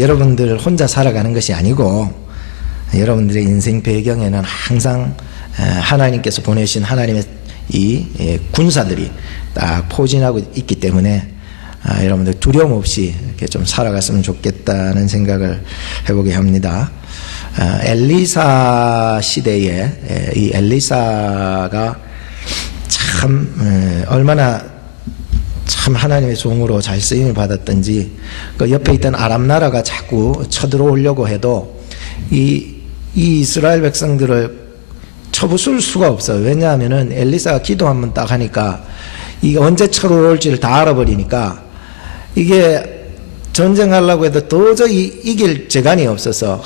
여러분들 혼자 살아가는 것이 아니고 여러분들의 인생 배경에는 항상 하나님께서 보내신 하나님의 이 군사들이 딱 포진하고 있기 때문에 여러분들 두려움 없이 이렇게 좀 살아갔으면 좋겠다는 생각을 해보게 합니다. 엘리사 시대에 이 엘리사가 참 얼마나 참 하나님의 종으로 잘 쓰임을 받았던지, 그 옆에 있던 아람 나라가 자꾸 쳐들어오려고 해도 이 이스라엘 백성들을 쳐부술 수가 없어요. 왜냐하면은 엘리사가 기도 한번 딱 하니까 이게 언제 쳐들어올지를 다 알아버리니까 이게 전쟁하려고 해도 도저히 이길 재간이 없어서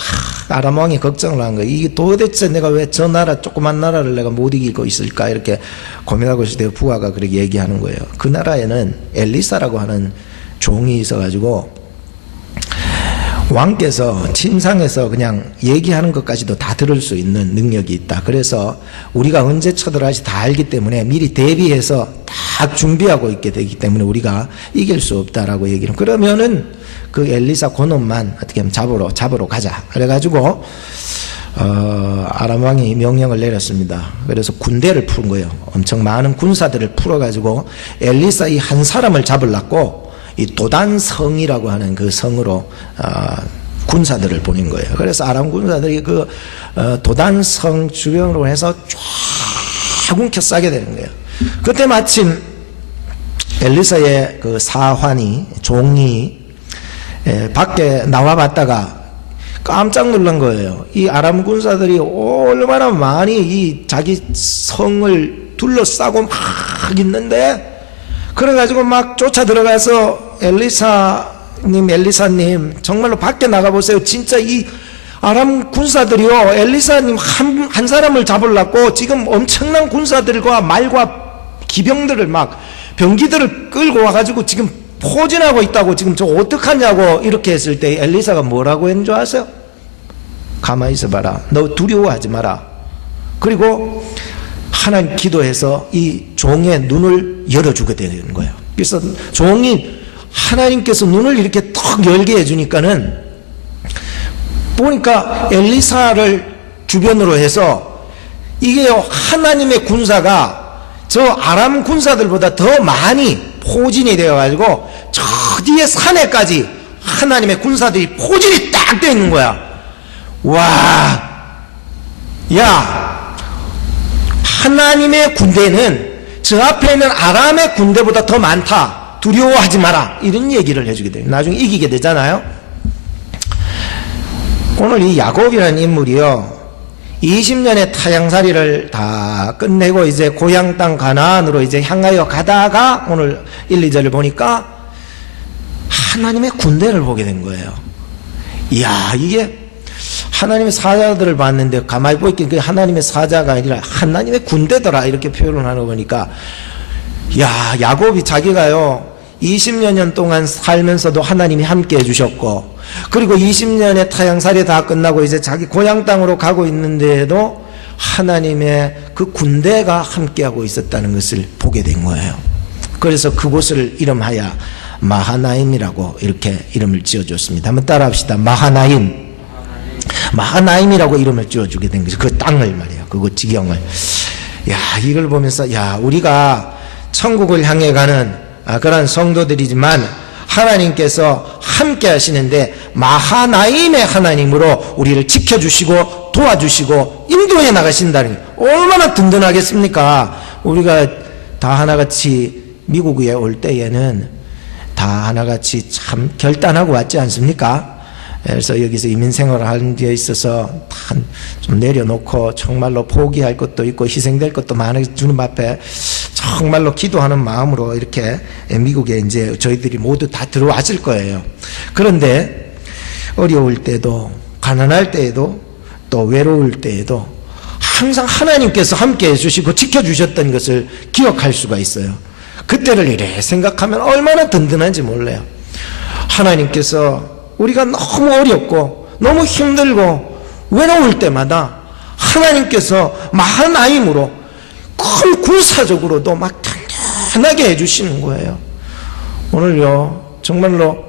아람 왕이 걱정을 한 거예요. 이게 도대체 내가 왜 저 나라 조그만 나라를 내가 못 이기고 있을까 이렇게 고민하고 있을 때 부하가 그렇게 얘기하는 거예요. 그 나라에는 엘리사라고 하는 종이 있어가지고 왕께서 침상에서 그냥 얘기하는 것까지도 다 들을 수 있는 능력이 있다. 그래서 우리가 언제 쳐들어갈지 다 알기 때문에 미리 대비해서 다 준비하고 있게 되기 때문에 우리가 이길 수 없다라고 얘기를. 그러면은 그 엘리사 고놈만 어떻게 하면 잡으러 가자. 그래가지고 아람 왕이 명령을 내렸습니다. 그래서 군대를 푸는 거예요. 엄청 많은 군사들을 풀어가지고 엘리사 이 한 사람을 잡으려고 이 도단성이라고 하는 그 성으로 군사들을 보낸 거예요. 그래서 아람 군사들이 그 도단성 주변으로 해서 쫙 움켜싸게 되는 거예요. 그때 마침 엘리사의 그 사환이 종이 밖에 나와봤다가 깜짝 놀란 거예요. 이 아람 군사들이 얼마나 많이 이 자기 성을 둘러싸고 막 있는데, 그래가지고 막 쫓아 들어가서 엘리사님 정말로 밖에 나가보세요. 진짜 이 아람 군사들이요, 엘리사님 한 사람을 잡으려고 지금 엄청난 군사들과 말과 기병들을 막 병기들을 끌고 와가지고 지금 포진하고 있다고, 지금 저 어떡하냐고 이렇게 했을 때 엘리사가 뭐라고 했는 줄 아세요? 가만히 있어봐라. 너 두려워하지 마라. 그리고 하나님 기도해서 이 종의 눈을 열어주게 되는 거예요. 그래서 종이 하나님께서 눈을 이렇게 턱 열게 해주니까는 보니까 엘리사를 주변으로 해서 이게 하나님의 군사가 저 아람 군사들보다 더 많이 포진이 되어가지고 저 뒤에 산에까지 하나님의 군사들이 포진이 딱 되어 있는 거야. 와, 야, 하나님의 군대는 저 앞에 있는 아람의 군대보다 더 많다. 두려워하지 마라. 이런 얘기를 해주게 돼요. 나중에 이기게 되잖아요. 오늘 이 야곱이라는 인물이요, 20년의 타향살이를 다 끝내고 이제 고향 땅 가나안으로 이제 향하여 가다가 오늘 1, 2절을 보니까 하나님의 군대를 보게 된 거예요. 이야, 이게 하나님의 사자들을 봤는데 가만히 보니까 그게 하나님의 사자가 아니라 하나님의 군대더라 이렇게 표현을 하는 거 보니까, 야, 야곱이 자기가요 20년 동안 살면서도 하나님이 함께 해주셨고, 그리고 20년의 타향살이 다 끝나고 이제 자기 고향 땅으로 가고 있는데도 하나님의 그 군대가 함께하고 있었다는 것을 보게 된 거예요. 그래서 그곳을 이름하여 마하나임이라고 이렇게 이름을 지어줬습니다. 한번 따라합시다. 마하나임이라고 이름을 지어주게 된 거죠. 그 땅을 말이에요. 그곳 지경을. 야, 이걸 보면서 야, 우리가 천국을 향해 가는 그런 성도들이지만 하나님께서 함께 하시는데 마하나임의 하나님으로 우리를 지켜주시고 도와주시고 인도해 나가신다는 게 얼마나 든든하겠습니까? 우리가 다 하나같이 미국에 올 때에는 다 하나같이 참 결단하고 왔지 않습니까? 그래서 여기서 이민 생활을 하는 데 있어서 좀 내려놓고 정말로 포기할 것도 있고 희생될 것도 많은 주님 앞에 정말로 기도하는 마음으로 이렇게 미국에 이제 저희들이 모두 다 들어왔을 거예요. 그런데 어려울 때도 가난할 때에도 또 외로울 때에도 항상 하나님께서 함께 해주시고 지켜주셨던 것을 기억할 수가 있어요. 그때를 이래 생각하면 얼마나 든든한지 몰라요. 하나님께서 우리가 너무 어렵고 너무 힘들고 외로울 때마다 하나님께서 마하나임으로 큰 군사적으로도 막 단단하게 해주시는 거예요. 오늘요 정말로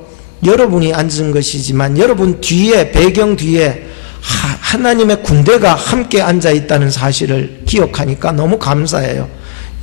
여러분이 앉은 것이지만 여러분 뒤에, 배경 뒤에 하나님의 군대가 함께 앉아 있다는 사실을 기억하니까 너무 감사해요.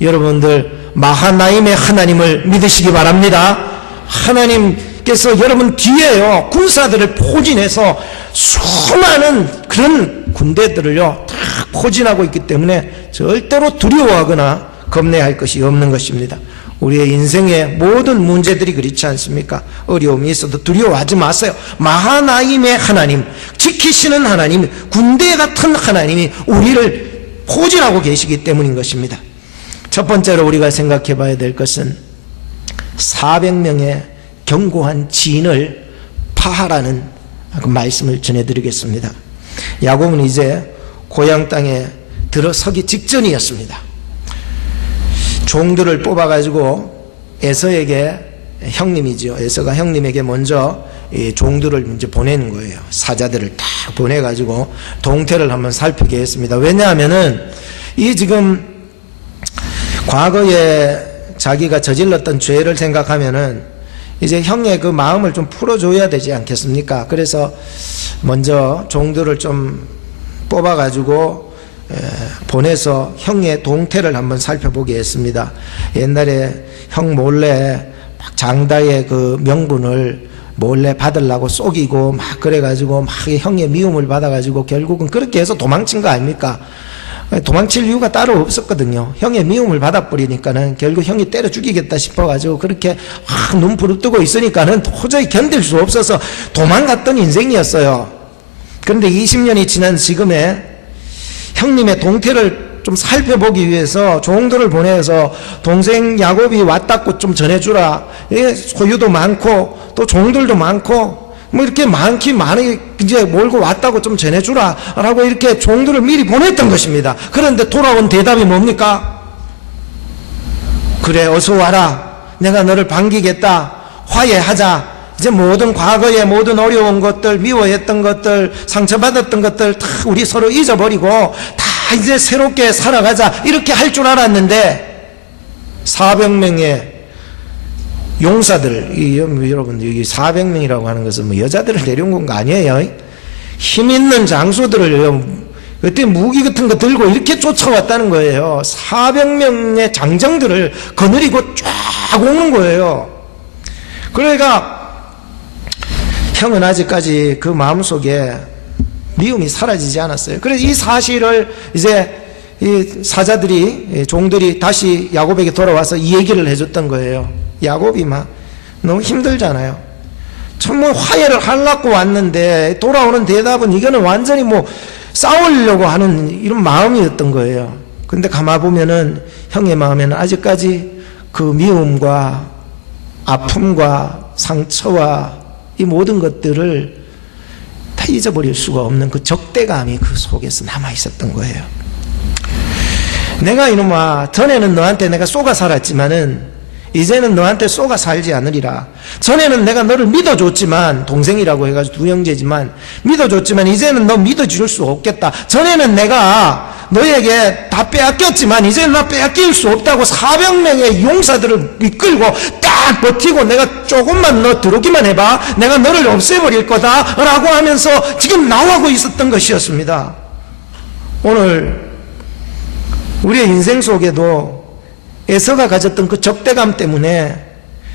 여러분들 마하나임의 하나님을 믿으시기 바랍니다. 하나님께서 여러분 뒤에요, 군사들을 포진해서 수많은 그런 군대들을요 다 포진하고 있기 때문에 절대로 두려워하거나 겁내할 것이 없는 것입니다. 우리의 인생의 모든 문제들이 그렇지 않습니까? 어려움이 있어도 두려워하지 마세요. 마하나임의 하나님, 지키시는 하나님, 군대 같은 하나님이 우리를 포진하고 계시기 때문인 것입니다. 첫 번째로 우리가 생각해 봐야 될 것은 400명의 견고한 진을 파하라는 그 말씀을 전해드리겠습니다. 야곱은 이제 고향 땅에 들어서기 직전이었습니다. 종들을 뽑아가지고 에서에게, 형님이죠, 에서가 형님에게 먼저 이 종들을 이제 보내는 거예요. 사자들을 딱 보내가지고 동태를 한번 살피게 했습니다. 왜냐하면은 이 지금 과거에 자기가 저질렀던 죄를 생각하면은 이제 형의 그 마음을 좀 풀어줘야 되지 않겠습니까? 그래서 먼저 종들을 좀 뽑아가지고 보내서 형의 동태를 한번 살펴보게 했습니다. 옛날에 형 몰래 장다의 그 명분을 몰래 받으려고 속이고 막 그래가지고 막 형의 미움을 받아가지고 결국은 그렇게 해서 도망친 거 아닙니까? 도망칠 이유가 따로 없었거든요. 형의 미움을 받아버리니까는 결국 형이 때려 죽이겠다 싶어가지고 그렇게 눈 부릅뜨고 있으니까는 도저히 견딜 수 없어서 도망갔던 인생이었어요. 그런데 20년이 지난 지금에 형님의 동태를 좀 살펴보기 위해서 종들을 보내서 동생 야곱이 왔다고 좀 전해주라. 소유도 많고 또 종들도 많고 뭐 이렇게 많이 이제 몰고 왔다고 좀 전해주라 라고 이렇게 종들을 미리 보냈던 것입니다. 그런데 돌아온 대답이 뭡니까? 그래, 어서 와라. 내가 너를 반기겠다. 화해하자. 이제 모든 과거의 모든 어려운 것들, 미워했던 것들, 상처받았던 것들 다 우리 서로 잊어버리고 다 이제 새롭게 살아가자, 이렇게 할 줄 알았는데 400명의 용사들, 여러분 여기 400명이라고 하는 것은 뭐 여자들을 데려온 건 거 아니에요. 힘 있는 장수들을 그때 무기 같은 거 들고 이렇게 쫓아왔다는 거예요. 400명의 장정들을 거느리고 쫙 오는 거예요. 그러니까 형은 아직까지 그 마음속에 미움이 사라지지 않았어요. 그래서 이 사실을 이제 이 사자들이, 종들이 다시 야곱에게 돌아와서 이 얘기를 해줬던 거예요. 야곱이 막 너무 힘들잖아요. 참 화해를 하려고 왔는데 돌아오는 대답은 이거는 완전히 싸우려고 하는 이런 마음이었던 거예요. 근데 가만 보면은 형의 마음에는 아직까지 그 미움과 아픔과 상처와 이 모든 것들을 다 잊어버릴 수가 없는 그 적대감이 그 속에서 남아 있었던 거예요. 내가 이놈아, 전에는 너한테 내가 쏘가 살았지만은 이제는 너한테 쏘가 살지 않으리라. 전에는 내가 너를 믿어줬지만, 동생이라고 해가지고 두 형제지만 믿어줬지만 이제는 너 믿어줄 수 없겠다. 전에는 내가 너에게 다 빼앗겼지만 이제는 나 빼앗길 수 없다고 400명의 용사들을 이끌고 딱 버티고 내가 조금만 너 들어오기만 해봐, 내가 너를 없애버릴 거다 라고 하면서 지금 나오고 있었던 것이었습니다. 오늘 우리의 인생 속에도 에서가 가졌던 그 적대감 때문에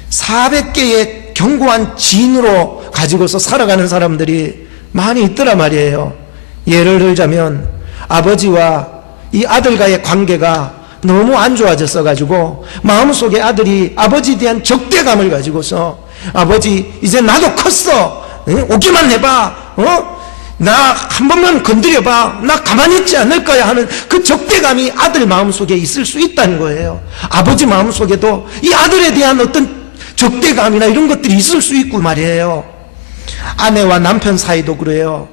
400개의 견고한 진으로 가지고서 살아가는 사람들이 많이 있더라 말이에요. 예를 들자면 아버지와 이 아들과의 관계가 너무 안 좋아졌어 가지고 마음속에 아들이 아버지에 대한 적대감을 가지고서, 아버지 이제 나도 컸어, 오기만 해봐, 나 한 번만 건드려봐, 나 가만히 있지 않을 거야 하는 그 적대감이 아들 마음속에 있을 수 있다는 거예요. 아버지 마음속에도 이 아들에 대한 어떤 적대감이나 이런 것들이 있을 수 있고 말이에요. 아내와 남편 사이도 그래요.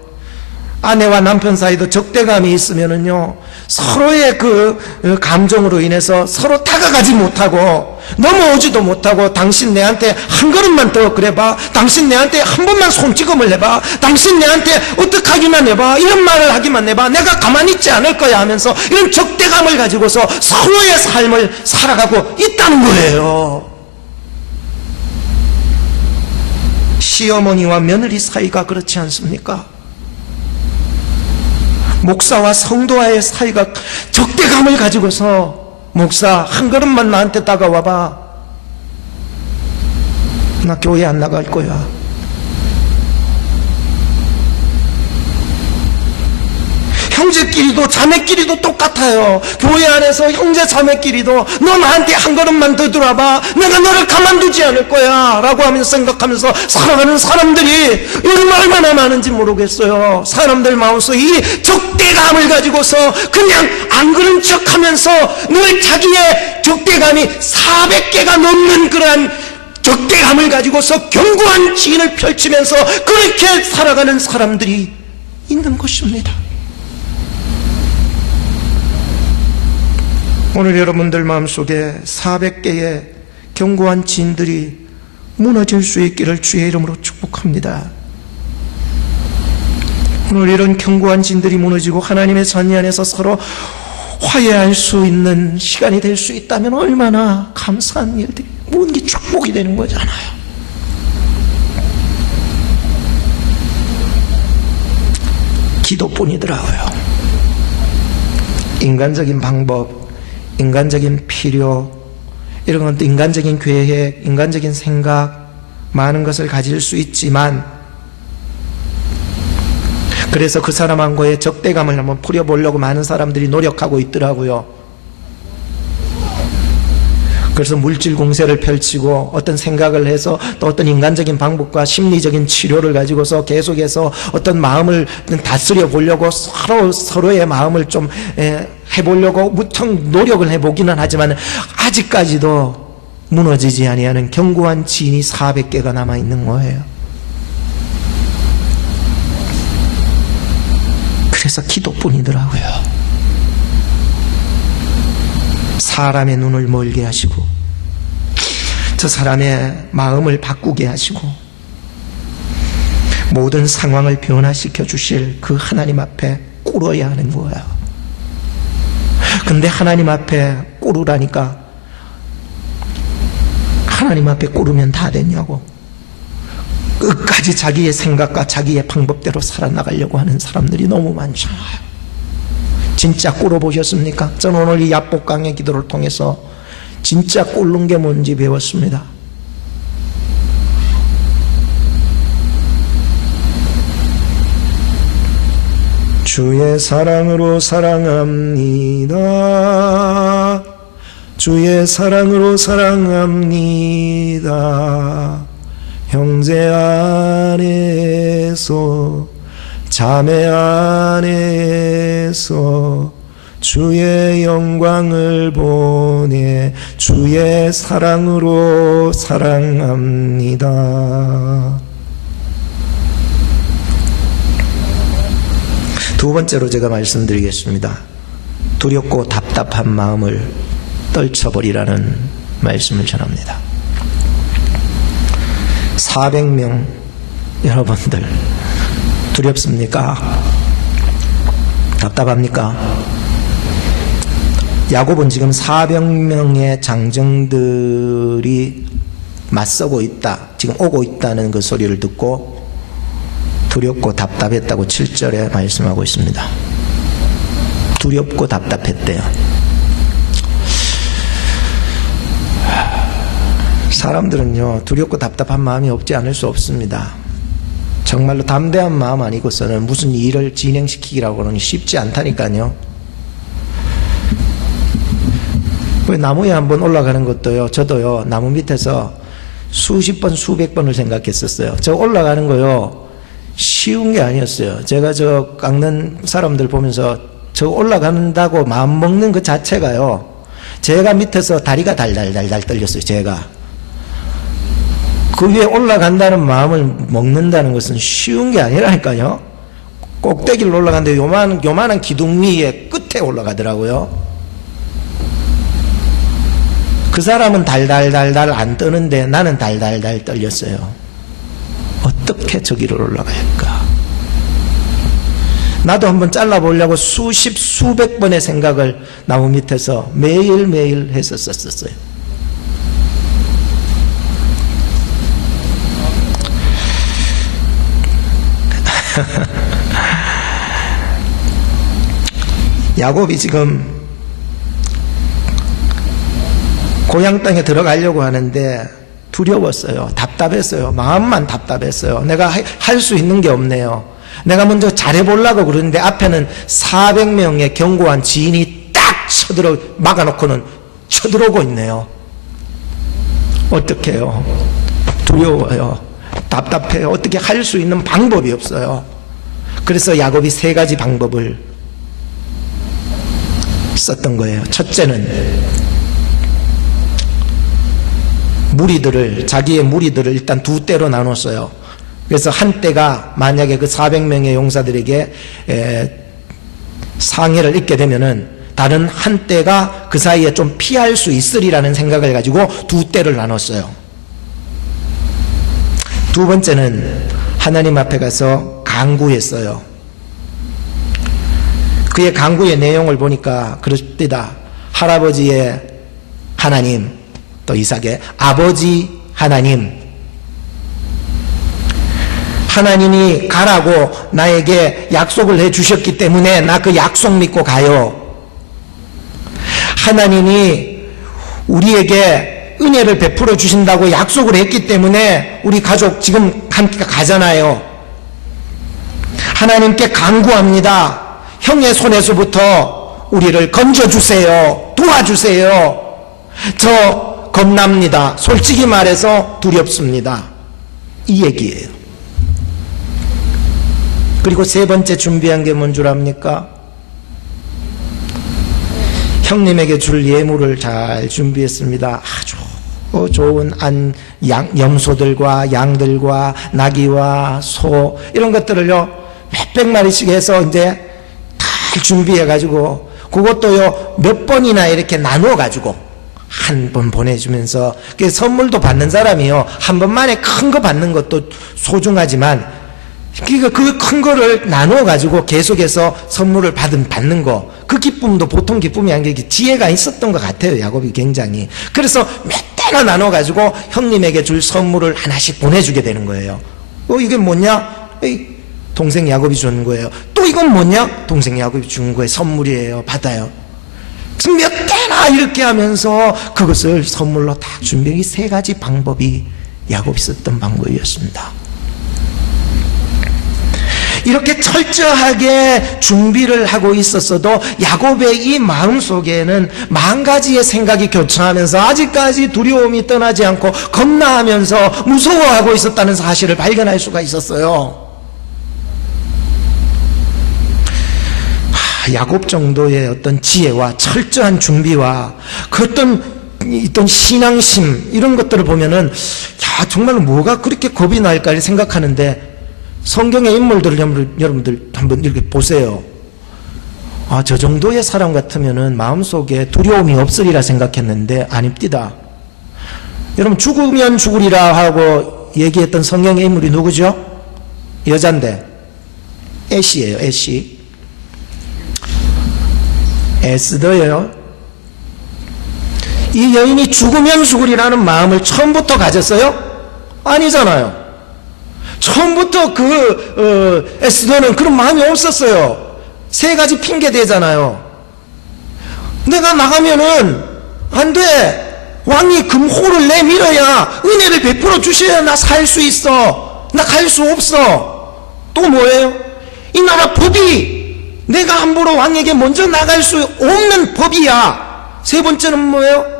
아내와 남편 사이도 적대감이 있으면은요, 서로의 그 감정으로 인해서 서로 다가가지 못하고 넘어오지도 못하고, 당신 내한테 한 걸음만 더 그래봐, 당신 내한테 한 번만 손찌검을 해봐, 당신 내한테 어떻게 하기만 해봐, 이런 말을 하기만 해봐, 내가 가만히 있지 않을 거야 하면서 이런 적대감을 가지고서 서로의 삶을 살아가고 있다는 거예요. 시어머니와 며느리 사이가 그렇지 않습니까? 목사와 성도와의 사이가 적대감을 가지고서 목사 한 걸음만 나한테 다가와봐, 나 교회 안 나갈 거야. 형제끼리도 자매끼리도 똑같아요. 교회 안에서 형제 자매끼리도 너 나한테 한 걸음만 더 들어와봐, 내가 너를 가만두지 않을 거야 라고 하면서 생각하면서 살아가는 사람들이 요즘 얼마나 많은지 모르겠어요. 사람들 마음속에 이 적대감을 가지고서 그냥 안 그런 척하면서 늘 자기의 적대감이 400개가 넘는 그러한 적대감을 가지고서 견고한 지인을 펼치면서 그렇게 살아가는 사람들이 있는 것입니다. 오늘 여러분들 마음속에 400개의 견고한 지인들이 무너질 수 있기를 주의 이름으로 축복합니다. 오늘 이런 견고한 지인들이 무너지고 하나님의 자녀 안에서 서로 화해할 수 있는 시간이 될 수 있다면 얼마나 감사한 일들이, 모든 게 축복이 되는 거잖아요. 기도뿐이더라고요. 인간적인 방법, 인간적인 필요, 이런 것도 인간적인 계획, 인간적인 생각, 많은 것을 가질 수 있지만, 그래서 그 사람하고의 적대감을 한번 풀어보려고 많은 사람들이 노력하고 있더라고요. 그래서 물질 공세를 펼치고 어떤 생각을 해서 또 어떤 인간적인 방법과 심리적인 치료를 가지고서 계속해서 어떤 마음을 다스려 보려고 서로의 마음을 좀 해보려고 무척 노력을 해보기는 하지만 아직까지도 무너지지 아니하는 견고한 지인이 400개가 남아있는 거예요. 그래서 기도뿐이더라고요. 사람의 눈을 멀게 하시고 저 사람의 마음을 바꾸게 하시고 모든 상황을 변화시켜 주실 그 하나님 앞에 꿇어야 하는 거예요. 근데 하나님 앞에 꿇으라니까 하나님 앞에 꿇으면 다 됐냐고, 끝까지 자기의 생각과 자기의 방법대로 살아나가려고 하는 사람들이 너무 많잖아요. 진짜 꿇어보셨습니까? 저는 오늘 이 야복강의 기도를 통해서 진짜 꿇는 게 뭔지 배웠습니다. 주의 사랑으로 사랑합니다. 주의 사랑으로 사랑합니다. 형제 안에서 자매 안에서 주의 영광을 보내 주의 사랑으로 사랑합니다. 두 번째로 제가 말씀드리겠습니다. 두렵고 답답한 마음을 떨쳐버리라는 말씀을 전합니다. 400명 여러분들 두렵습니까? 답답합니까? 야곱은 지금 400명의 장정들이 맞서고 있다, 지금 오고 있다는 그 소리를 듣고 두렵고 답답했다고 7절에 말씀하고 있습니다. 두렵고 답답했대요. 사람들은요, 두렵고 답답한 마음이 없지 않을 수 없습니다. 정말로 담대한 마음 아니고서는 무슨 일을 진행시키기라고는 쉽지 않다니까요. 왜 나무에 한번 올라가는 것도요, 저도요, 나무 밑에서 수십 번, 수백 번을 생각했었어요. 저 올라가는 거요, 쉬운 게 아니었어요. 제가 저 깎는 사람들 보면서 저 올라간다고 마음 먹는 그 자체가요, 제가 밑에서 다리가 달달달달 떨렸어요. 제가 그 위에 올라간다는 마음을 먹는다는 것은 쉬운 게 아니라니까요. 꼭대기를 올라가는데 요만한 기둥 위에 끝에 올라가더라고요. 그 사람은 달달달달 안 떠는데 나는 달달달 떨렸어요. 어떻게 저기를 올라가야 할까? 나도 한번 잘라보려고 수십 수백 번의 생각을 나무 밑에서 매일매일 했었어요. 야곱이 지금 고향 땅에 들어가려고 하는데 두려웠어요. 답답했어요. 마음만 답답했어요. 내가 할 수 있는 게 없네요. 내가 먼저 잘해보려고 그러는데 앞에는 400명의 견고한 지인이 딱 막아놓고는 쳐들어오고 있네요. 어떡해요? 두려워요. 답답해요. 어떻게 할 수 있는 방법이 없어요. 그래서 야곱이 3가지 방법을 썼던 거예요. 첫째는 자기의 무리들을 일단 2떼로 나눴어요. 그래서 한 떼가 만약에 그 400명의 용사들에게 상해를 입게 되면은 다른 한 떼가 그 사이에 좀 피할 수 있으리라는 생각을 가지고 2떼를 나눴어요. 두 번째는 하나님 앞에 가서 간구했어요. 그의 간구의 내용을 보니까 그렇습니다. 할아버지의 하나님, 또 이삭의 아버지 하나님이 가라고 나에게 약속을 해주셨기 때문에 나 그 약속 믿고 가요. 하나님이 우리에게 은혜를 베풀어 주신다고 약속을 했기 때문에 우리 가족 지금 함께 가잖아요. 하나님께 간구합니다. 형의 손에서부터 우리를 건져주세요. 도와주세요. 저 겁납니다. 솔직히 말해서 두렵습니다. 이 얘기예요. 그리고 3번째 준비한 게 뭔 줄 압니까? 형님에게 줄 예물을 잘 준비했습니다. 아주 좋은 염소들과 양들과 나귀와 소 이런 것들을요 몇백 마리씩 해서 이제 다 준비해가지고 그것도요 몇 번이나 이렇게 나누어가지고 한 번 보내주면서 그 선물도 받는 사람이요 한 번만에 큰 거 받는 것도 소중하지만 그 큰 거를 나누어가지고 계속해서 선물을 받는 거, 그 기쁨도 보통 기쁨이 아니라 지혜가 있었던 것 같아요, 야곱이 굉장히. 그래서 몇 대나 나눠가지고 형님에게 줄 선물을 하나씩 보내주게 되는 거예요. 이게 뭐냐? 동생 야곱이 주는 거예요. 또 이건 뭐냐? 동생 야곱이 주는 거예요. 선물이에요. 받아요. 몇 대나 이렇게 하면서 그것을 선물로 다 준비해. 이 3가지 방법이 야곱이 썼던 방법이었습니다. 이렇게 철저하게 준비를 하고 있었어도 야곱의 이 마음속에는 10,000가지의 생각이 교차하면서 아직까지 두려움이 떠나지 않고 겁나하면서 무서워하고 있었다는 사실을 발견할 수가 있었어요. 야곱 정도의 어떤 지혜와 철저한 준비와 그 어떤 신앙심 이런 것들을 보면은 정말 뭐가 그렇게 겁이 날까 생각하는데 성경의 인물들을 여러분들 한번 이렇게 보세요. 저 정도의 사람 같으면은 마음속에 두려움이 없으리라 생각했는데 아닙니다. 여러분 죽으면 죽으리라 하고 얘기했던 성경의 인물이 누구죠? 여잔데 애시예요. 애시. 에스더예요. 이 여인이 죽으면 죽으리라는 마음을 처음부터 가졌어요? 아니잖아요. 처음부터 에스더는 그런 마음이 없었어요. 3가지 핑계 대잖아요. 내가 나가면은 안 돼. 왕이 금호를 내밀어야 은혜를 베풀어 주셔야 나 살 수 있어. 나 갈 수 없어. 또 뭐예요? 이 나라 법이 내가 함부로 왕에게 먼저 나갈 수 없는 법이야. 3번째는 뭐예요?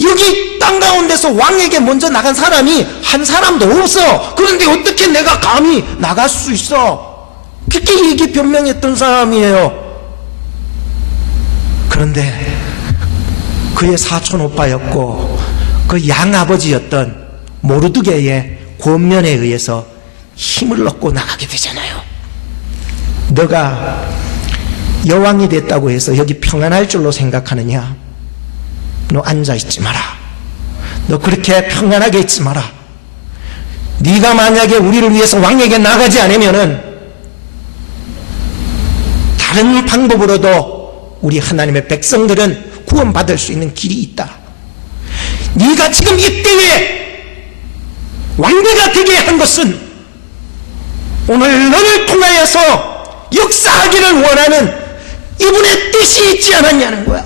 여기 땅 가운데서 왕에게 먼저 나간 사람이 한 사람도 없어. 그런데 어떻게 내가 감히 나갈 수 있어? 그렇게 얘기 변명했던 사람이에요. 그런데 그의 사촌 오빠였고 그 양아버지였던 모르드게의 권면에 의해서 힘을 얻고 나가게 되잖아요. 너가 여왕이 됐다고 해서 여기 평안할 줄로 생각하느냐? 너 앉아있지 마라. 너 그렇게 평안하게 있지 마라. 네가 만약에 우리를 위해서 왕에게 나가지 않으면은 다른 방법으로도 우리 하나님의 백성들은 구원받을 수 있는 길이 있다. 네가 지금 이때에 왕비가 되게 한 것은 오늘 너를 통하여서 역사하기를 원하는 이분의 뜻이 있지 않았냐는 거야.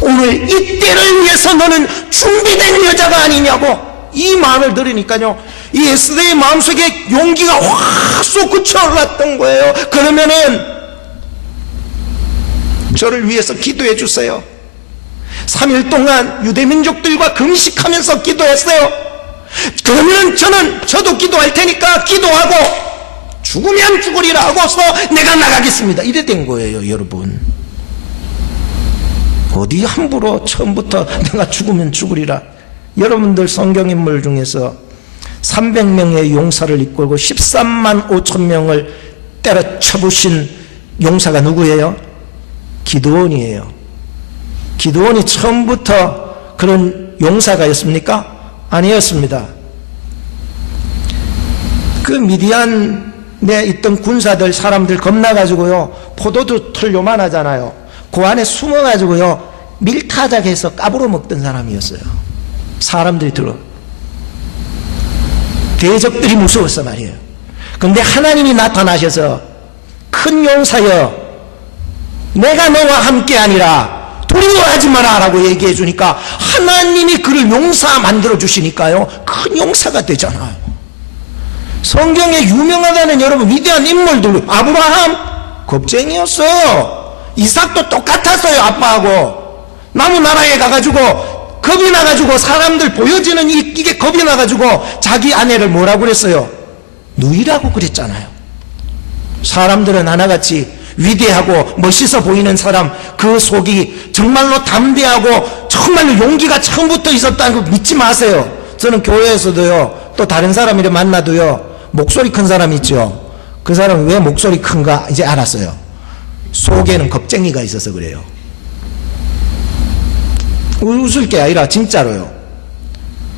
오늘 이 때를 위해서 너는 준비된 여자가 아니냐고. 이 말을 들으니까요, 이 에스더의 마음속에 용기가 확 솟구쳐올랐던 거예요. 그러면은 저를 위해서 기도해 주세요. 3일 동안 유대민족들과 금식하면서 기도했어요. 그러면 저도 기도할 테니까 기도하고 죽으면 죽으리라 하고서 내가 나가겠습니다. 이래 된 거예요, 여러분. 어디 함부로 처음부터 내가 죽으면 죽으리라. 여러분들 성경인물 중에서 300명의 용사를 이끌고 13만 5천 명을 때려쳐부신 용사가 누구예요? 기드온이에요. 기드온이 처음부터 그런 용사가였습니까? 아니었습니다. 그 미디안에 있던 군사들, 사람들 겁나가지고요, 포도주 털 요만하잖아요. 그 안에 숨어가지고요, 밀타작해서 까불어 먹던 사람이었어요. 사람들이 들어. 대적들이 무서웠어 말이에요. 근데 하나님이 나타나셔서 큰 용사여, 내가 너와 함께 아니라 두려워하지 마라 라고 얘기해 주니까 하나님이 그를 용사 만들어 주시니까요, 큰 용사가 되잖아요. 성경에 유명하다는 여러분 위대한 인물들, 아브라함 겁쟁이였어요. 이삭도 똑같았어요. 아빠하고 나무 나라에 가가지고 겁이 나가지고 사람들 보여지는 이게 겁이 나가지고 자기 아내를 뭐라고 그랬어요? 누이라고 그랬잖아요. 사람들은 하나같이 위대하고 멋있어 보이는 사람, 그 속이 정말로 담대하고 정말로 용기가 처음부터 있었다는 거 믿지 마세요. 저는 교회에서도요, 또 다른 사람이를 만나도요, 목소리 큰 사람 있죠. 그 사람이 왜 목소리 큰가 이제 알았어요. 속에는 겁쟁이가 있어서 그래요. 웃을 게 아니라 진짜로요.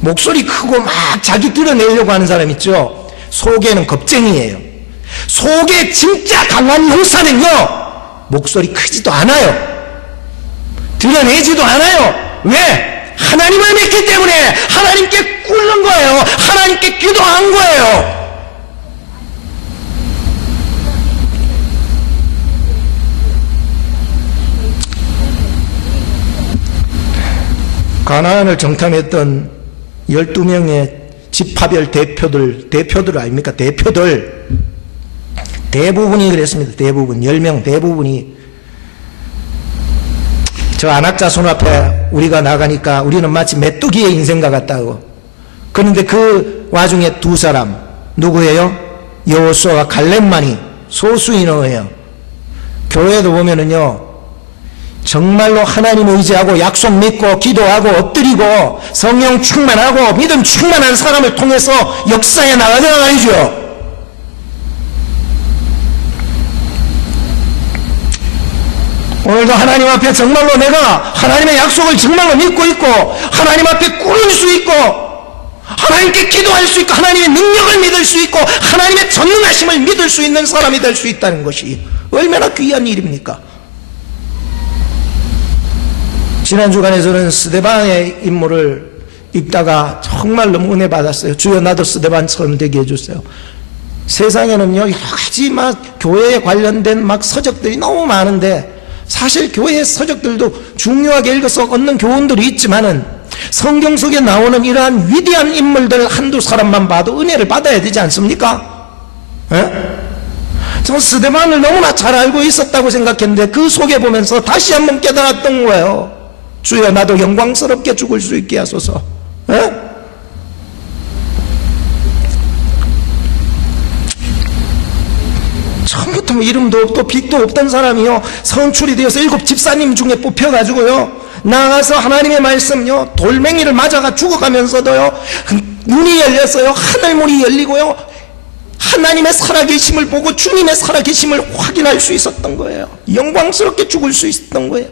목소리 크고 막 자기 드러내려고 하는 사람 있죠. 속에는 겁쟁이에요. 속에 진짜 강한 용사는요, 목소리 크지도 않아요. 드러내지도 않아요. 왜? 하나님을 믿기 때문에 하나님께 꿇는 거예요. 하나님께 기도한 거예요. 가나안을 정탐했던 12명의 지파별 대표들 아닙니까? 대표들 대부분이 그랬습니다. 대부분 10명 대부분이 저 안악자손 앞에 우리가 나가니까 우리는 마치 메뚜기의 인생과 같다고. 그런데 그 와중에 두 사람 누구예요? 여호수아와 갈렙만이 소수인어예요. 교회도 보면은요, 정말로 하나님 의지하고 약속 믿고 기도하고 엎드리고 성령 충만하고 믿음 충만한 사람을 통해서 역사에 나가잖아 말이죠. 오늘도 하나님 앞에 정말로 내가 하나님의 약속을 정말로 믿고 있고 하나님 앞에 꿇을 수 있고 하나님께 기도할 수 있고 하나님의 능력을 믿을 수 있고 하나님의 전능하심을 믿을 수 있는 사람이 될 수 있다는 것이 얼마나 귀한 일입니까? 지난 주간에 저는 스데반의 인물을 읽다가 정말 너무 은혜 받았어요. 주여 나도 스데반처럼 되게 해주세요. 세상에는요, 여러 가지 막 교회에 관련된 막 서적들이 너무 많은데 사실 교회의 서적들도 중요하게 읽어서 얻는 교훈들이 있지만은 성경 속에 나오는 이러한 위대한 인물들 한두 사람만 봐도 은혜를 받아야 되지 않습니까? 저 스데반을 너무나 잘 알고 있었다고 생각했는데 그 속에 보면서 다시 한번 깨달았던 거예요. 주여 나도 영광스럽게 죽을 수 있게 하소서. 처음부터 뭐 이름도 없고 빚도 없던 사람이요, 선출이 되어서 7 집사님 중에 뽑혀가지고요, 나가서 하나님의 말씀요, 돌멩이를 맞아가 죽어가면서도요, 눈이 열렸어요. 하늘문이 열리고요, 하나님의 살아계심을 보고 주님의 살아계심을 확인할 수 있었던 거예요. 영광스럽게 죽을 수 있었던 거예요.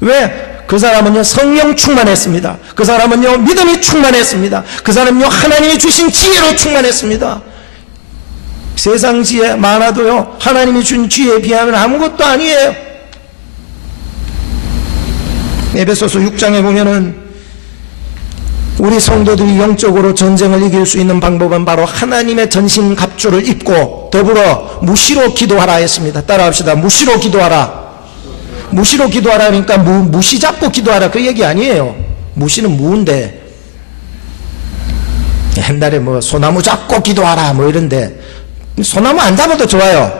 왜? 그 사람은요, 성령 충만했습니다. 그 사람은요, 믿음이 충만했습니다. 그 사람은요, 하나님이 주신 지혜로 충만했습니다. 세상 지혜 많아도요, 하나님이 준 지혜에 비하면 아무것도 아니에요. 에베소서 6장에 보면은 우리 성도들이 영적으로 전쟁을 이길 수 있는 방법은 바로 하나님의 전신갑주를 입고 더불어 무시로 기도하라 했습니다. 따라합시다. 무시로 기도하라. 무시로 기도하라 하니까 무시 잡고 기도하라 그 얘기 아니에요. 무시는 무인데 옛날에 뭐 소나무 잡고 기도하라 뭐 이런데 소나무 안 잡아도 좋아요.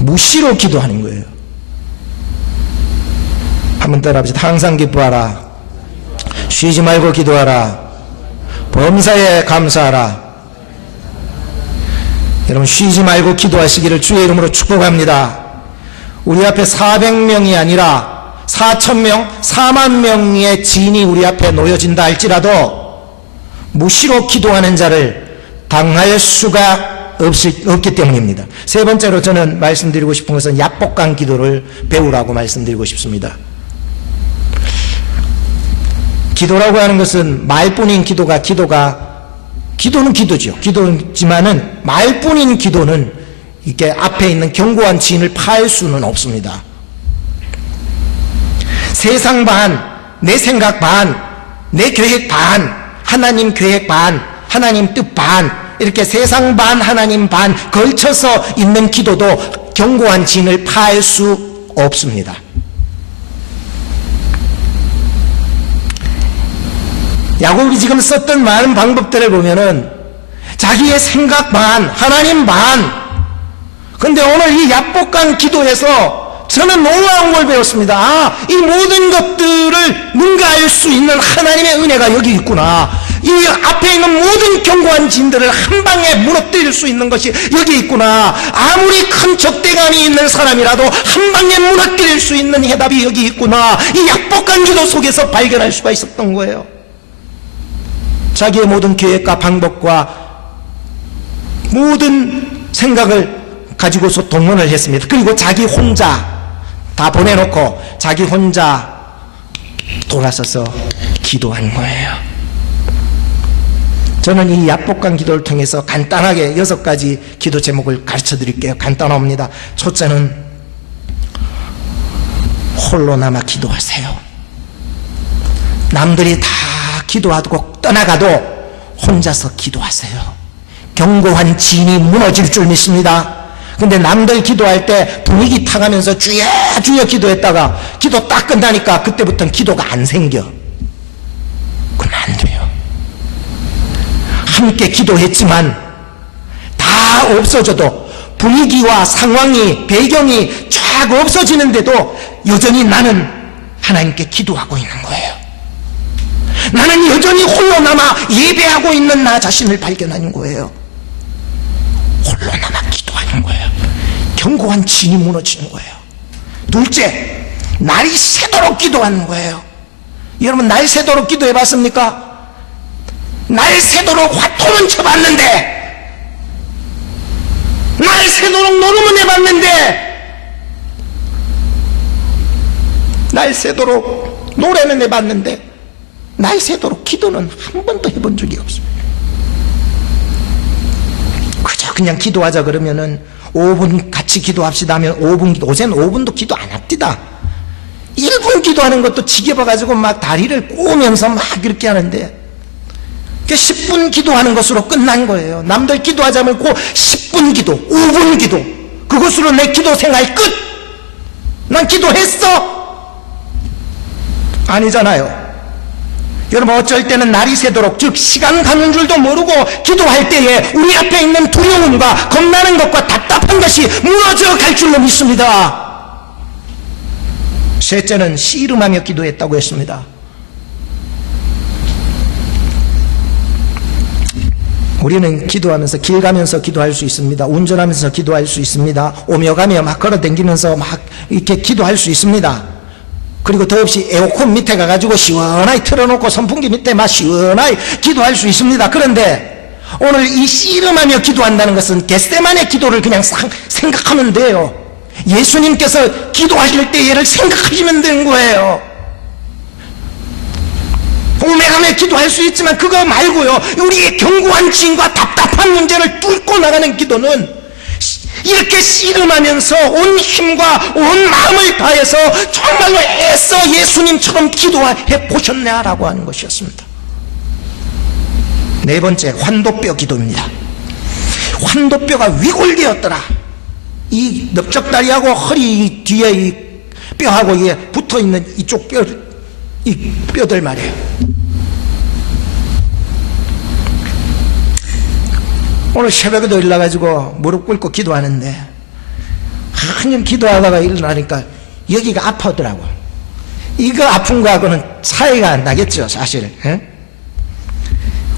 무시로 기도하는 거예요. 한번 따라합시다. 항상 기뻐하라. 쉬지 말고 기도하라. 범사에 감사하라. 여러분 쉬지 말고 기도하시기를 주의 이름으로 축복합니다. 우리 앞에 400명이 아니라 4,000명, 4만 명의 진이 우리 앞에 놓여진다 할지라도 무시로 기도하는 자를 당할 수가 없기 때문입니다. 세 번째로 저는 말씀드리고 싶은 것은 약복강 기도를 배우라고 말씀드리고 싶습니다. 기도라고 하는 것은 말뿐인 기도는 기도죠. 기도지만은 말뿐인 기도는 이렇게 앞에 있는 견고한 진을 파할 수는 없습니다. 세상 반, 내 생각 반, 내 계획 반, 하나님 계획 반, 하나님 뜻 반, 이렇게 세상 반, 하나님 반 걸쳐서 있는 기도도 견고한 진을 파할 수 없습니다. 야곱이 지금 썼던 많은 방법들을 보면은 자기의 생각 반, 하나님 반. 근데 오늘 이 약복강 기도에서 저는 놀라운 걸 배웠습니다. 아, 이 모든 것들을 능가할 수 있는 하나님의 은혜가 여기 있구나. 이 앞에 있는 모든 견고한 진들을 한 방에 무너뜨릴 수 있는 것이 여기 있구나. 아무리 큰 적대감이 있는 사람이라도 한 방에 무너뜨릴 수 있는 해답이 여기 있구나. 이 약복강 기도 속에서 발견할 수가 있었던 거예요. 자기의 모든 계획과 방법과 모든 생각을 가지고서 동원을 했습니다. 그리고 자기 혼자 다 보내놓고 자기 혼자 돌아서서 기도한 거예요. 저는 이 약복강 기도를 통해서 간단하게 6가지 기도 제목을 가르쳐 드릴게요. 간단합니다. 첫째는 홀로 남아 기도하세요. 남들이 다 기도하고 떠나가도 혼자서 기도하세요. 견고한 진이 무너질 줄 믿습니다. 근데 남들 기도할 때 분위기 타가면서 주여 주여 기도했다가 기도 딱 끝나니까 그때부터는 기도가 안 생겨. 그건 안 돼요. 함께 기도했지만 다 없어져도 분위기와 상황이 배경이 쫙 없어지는데도 여전히 나는 하나님께 기도하고 있는 거예요. 나는 여전히 홀로 남아 예배하고 있는 나 자신을 발견하는 거예요. 홀로 남아 기도하는 거예요. 견고한 진이 무너지는 거예요. 둘째, 날이 새도록 기도하는 거예요. 여러분 날 새도록 기도해 봤습니까? 날 새도록 화통은 쳐봤는데, 날 새도록 노름은 해봤는데, 날 새도록 노래는 해봤는데 날 새도록 기도는 한 번도 해본 적이 없습니다. 그저 그냥 기도하자 그러면은 5분 같이 기도합시다 하면 5분 기도, 요새는 5분도 기도 안 합니다. 1분 기도하는 것도 지겨워가지고 막 다리를 꼬으면서 막 이렇게 하는데 10분 기도하는 것으로 끝난 거예요. 남들 기도하자면 그 10분 기도, 5분 기도, 그것으로 내 기도 생활 끝. 난 기도했어? 아니잖아요. 여러분 어쩔 때는 날이 새도록, 즉 시간 가는 줄도 모르고 기도할 때에 우리 앞에 있는 두려움과 겁나는 것과 답답한 것이 무너져 갈 줄로 믿습니다. 셋째는 씨름하며 기도했다고 했습니다. 우리는 기도하면서 길 가면서 기도할 수 있습니다. 운전하면서 기도할 수 있습니다. 오며 가며 막 걸어다니면서 막 이렇게 기도할 수 있습니다. 그리고 더없이 에어컨 밑에 가가지고 시원하게 틀어놓고 선풍기 밑에 막 시원하게 기도할 수 있습니다. 그런데 오늘 이 씨름하며 기도한다는 것은 겟세마네 기도를 그냥 생각하면 돼요. 예수님께서 기도하실 때 얘를 생각하시면 되는 거예요. 오메가며 기도할 수 있지만 그거 말고요, 우리의 견고한 진과 답답한 문제를 뚫고 나가는 기도는 이렇게 씨름하면서 온 힘과 온 마음을 다해서 정말로 애써 예수님처럼 기도해 보셨냐라고 하는 것이었습니다. 네 번째, 환도뼈 기도입니다. 환도뼈가 위골되었더라. 이 넓적다리하고 허리 뒤에 이 뼈하고 이게 붙어있는 이쪽 이 뼈들 말이에요. 오늘 새벽에도 일어나가지고 무릎 꿇고 기도하는데 한참 기도하다가 일어나니까 여기가 아프더라고. 이거 아픈 거하고는 차이가 안 나겠죠, 사실.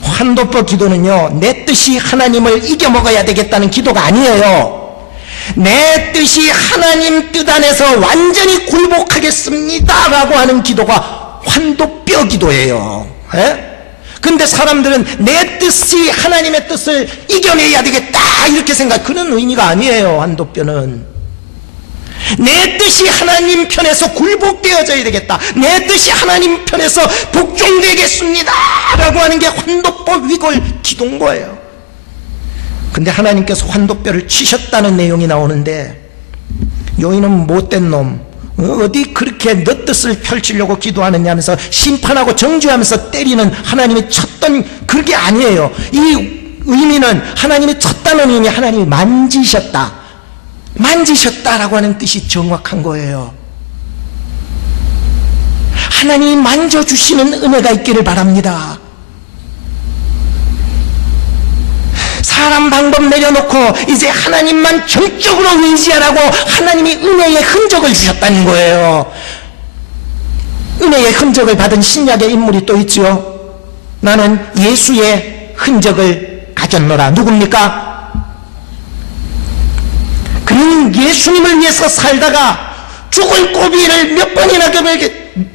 환도뼈 기도는요, 내 뜻이 하나님을 이겨먹어야 되겠다는 기도가 아니에요. 내 뜻이 하나님 뜻 안에서 완전히 굴복하겠습니다 라고 하는 기도가 환도뼈 기도예요. 근데 사람들은 내 뜻이 하나님의 뜻을 이겨내야 되겠다 이렇게 생각, 그런 의미가 아니에요. 환도뼈는 내 뜻이 하나님 편에서 굴복되어져야 되겠다, 내 뜻이 하나님 편에서 복종되겠습니다 라고 하는 게 환도뼈 위골 기도인 거예요. 근데 하나님께서 환도뼈를 치셨다는 내용이 나오는데, 여인은 못된 놈, 어디 그렇게 너 뜻을 펼치려고 기도하느냐 하면서 심판하고 정죄하면서 때리는 하나님이 쳤던, 그게 아니에요. 이 의미는, 하나님이 쳤다는 의미, 하나님이 만지셨다라고 하는 뜻이 정확한 거예요. 하나님이 만져주시는 은혜가 있기를 바랍니다. 사람 방법 내려놓고 이제 하나님만 전적으로 의지하라고 하나님이 은혜의 흔적을 주셨다는 거예요. 은혜의 흔적을 받은 신약의 인물이 또 있죠. 나는 예수의 흔적을 가졌노라. 누굽니까? 그는 예수님을 위해서 살다가 죽을 고비를 몇 번이나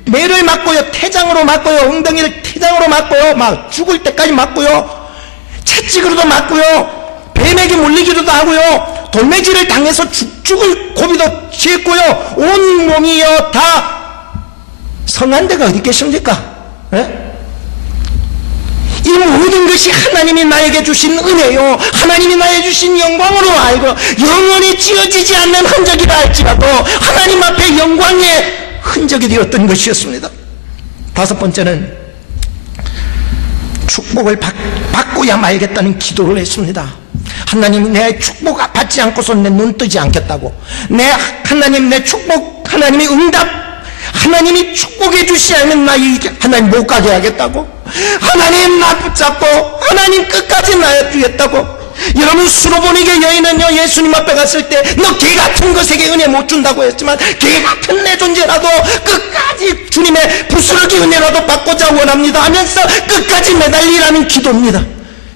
매를 맞고요, 태장으로 맞고요, 엉덩이를 태장으로 맞고요, 막 죽을 때까지 맞고요, 채찍으로도 맞고요, 뱀에게 물리기로도 하고요, 돌매질을 당해서 죽을 고비도 취했고요, 온 몸이요 다 성한 데가 어디 계십니까? 이 모든 것이 하나님이 나에게 주신 은혜요, 하나님이 나에게 주신 영광으로 알고 영원히 지어지지 않는 흔적이라 할지라도 하나님 앞에 영광의 흔적이 되었던 것이었습니다. 다섯 번째는 축복을 받고야 말겠다는 기도를 했습니다. 하나님, 내 축복 받지 않고서 내 눈 뜨지 않겠다고. 하나님, 내 축복, 하나님의 응답, 하나님이 축복해 주시지 않으면 나 하나님 못 가게 하겠다고. 하나님 나 붙잡고 하나님 끝까지 놔주겠다고. 여러분, 수로보니게 여인은요, 예수님 앞에 갔을 때 너 개 같은 것에게 은혜 못 준다고 했지만 개 같은 내 존재라도 끝까지 주님의 부스러기 은혜라도 받고자 원합니다 하면서 끝까지 매달리라는 기도입니다.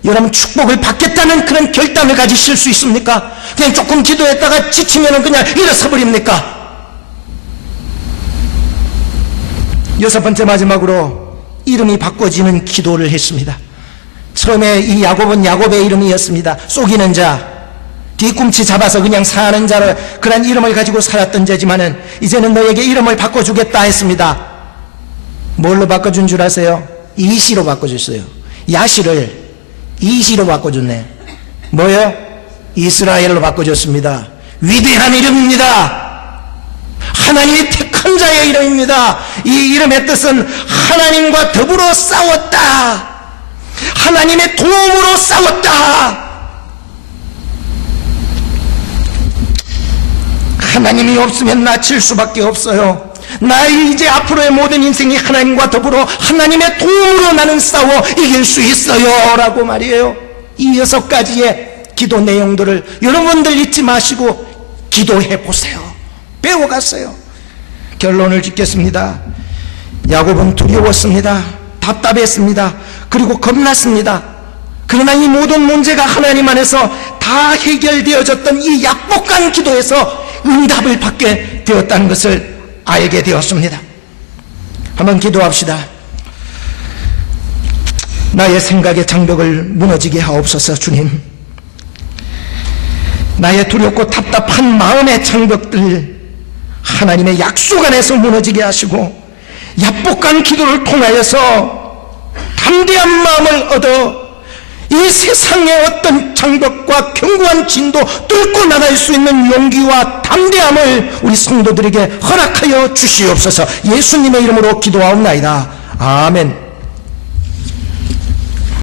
여러분, 축복을 받겠다는 그런 결단을 가지실 수 있습니까? 그냥 조금 기도했다가 지치면 그냥 일어서 버립니까? 여섯 번째, 마지막으로 이름이 바꿔지는 기도를 했습니다. 처음에 이 야곱은 야곱의 이름이었습니다. 속이는 자, 뒤꿈치 잡아서 그냥 사는 자로 그런 이름을 가지고 살았던 자지만은 이제는 너에게 이름을 바꿔주겠다 했습니다. 뭘로 바꿔준 줄 아세요? 이시로 바꿔줬어요. 야시를 이시로 바꿔줬네. 뭐요? 이스라엘로 바꿔줬습니다. 위대한 이름입니다. 하나님이 택한 자의 이름입니다. 이 이름의 뜻은 하나님과 더불어 싸웠다, 하나님의 도움으로 싸웠다. 하나님이 없으면 나 질 수밖에 없어요. 나의 이제 앞으로의 모든 인생이 하나님과 더불어 하나님의 도움으로 나는 싸워 이길 수 있어요 라고 말이에요. 이 6가지의 기도 내용들을 여러분들 잊지 마시고 기도해 보세요. 배워갔어요. 결론을 짓겠습니다. 야곱은 두려웠습니다. 답답했습니다. 그리고 겁났습니다. 그러나 이 모든 문제가 하나님 안에서 다 해결되어졌던 이 약복한 기도에서 응답을 받게 되었다는 것을 알게 되었습니다. 한번 기도합시다. 나의 생각의 장벽을 무너지게 하옵소서. 주님, 나의 두렵고 답답한 마음의 장벽들 하나님의 약속 안에서 무너지게 하시고 약복한 기도를 통하여서 담대한 마음을 얻어 이 세상의 어떤 장벽과 견고한 진도 뚫고 나갈 수 있는 용기와 담대함을 우리 성도들에게 허락하여 주시옵소서. 예수님의 이름으로 기도하옵나이다. 아멘.